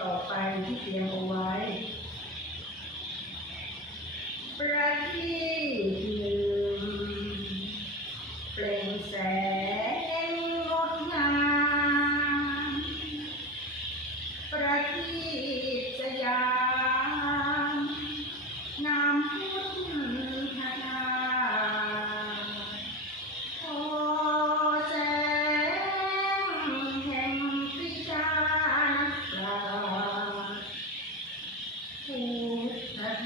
ต่อไปที่เตรียมเอาไว้ ประทีปหนึ่งเปล่งแสงงดงามประทีปสยามนามพุทธนา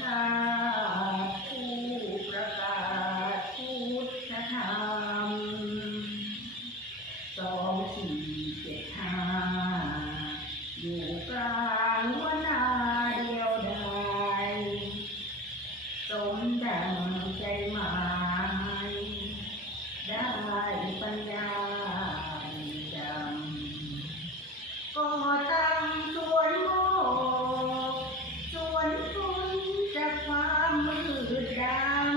ชาติผู้ประกาศพุทธธรรมสองสี่เจ็ดห้าอยู่กลางวัน down.